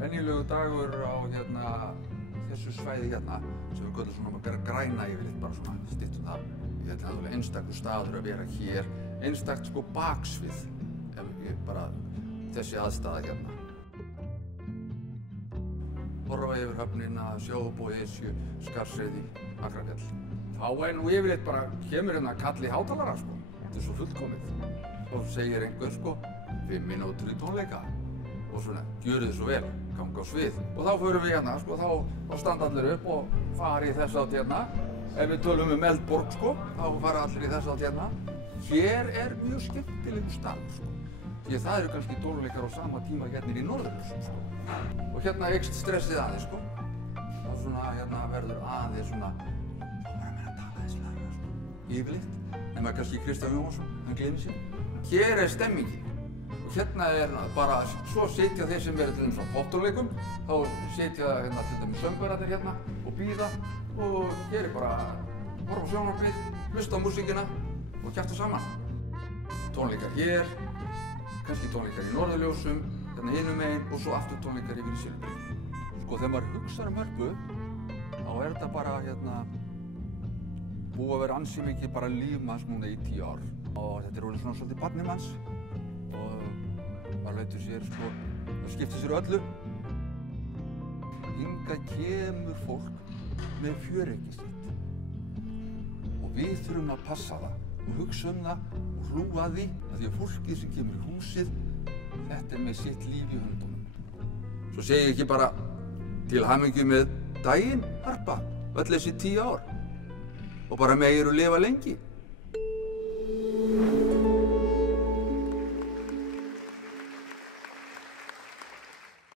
Venjulegu dagur á þessu svæði hérna, sem við köllum svona græna yfirleitt, bara svona styttum það. Ég held náttúrulega einstakur staður að vera hér, einstakt sko baksvið, bara þessi aðstæða hérna. Horfa yfir höfnina, Sjóbúð, Esju, Skarðsheiði, Akrafjall. Þá nú yfirleitt bara kemur hérna kall í hátalara sko. Þetta svo fullkomið. Og segir einhver sko, 5 mínútur í tónleika. Og svona, gjörið þið svo vel, ganga á svið. Og þá förum við hérna sko, þá standa allir upp og fara í þess átt hérna. Ef við tölum Eldborg sko, þá fara allir í þess átt hérna. Hér mjög skemmtilegur staður sko. Því það eru kannski tónleikar á sama tíma hérna í Norðurljósum sko. Og hérna eykst stressið aðeins sko. Og svona hérna verður aðeins svona, þá bara meira að tala aðeins larga sko. Yfirleitt, nema kannski Kristján Jónsson, hann gleymir sér. Hér stemmingin. Og hérna bara, svo sitja þeir sem eru til dæmis á poptónleikum, þá sitja hérna til dæmis söngvararnir hérna og bíða og hér bara horfa á sjónvarpið, hlusta á músíkina og kjafta saman. Tónleikar hér, kannski tónleikar í Norðurljósum, hérna hinum megin og svo aftur tónleikar yfir í Silfri. Sko þegar maður hugsar Hörpu, þá þetta bara búið að vera ansi mikið bara líf manns núna í 10 ár. Og þetta orðið svona svolítið barnið manns og maður lætur sér sko, það skiptir sér öllu. Hingað kemur fólk með fjöreggið sitt og við þurfum að passa það og hugsa það og hlúa að því að fólkið sem kemur í húsið, þetta með sitt líf í höndunum. Svo segi ég ekki bara til hamingju með daginn, Harpa, öll þessi 10 ár og bara megirðu lifa lengi.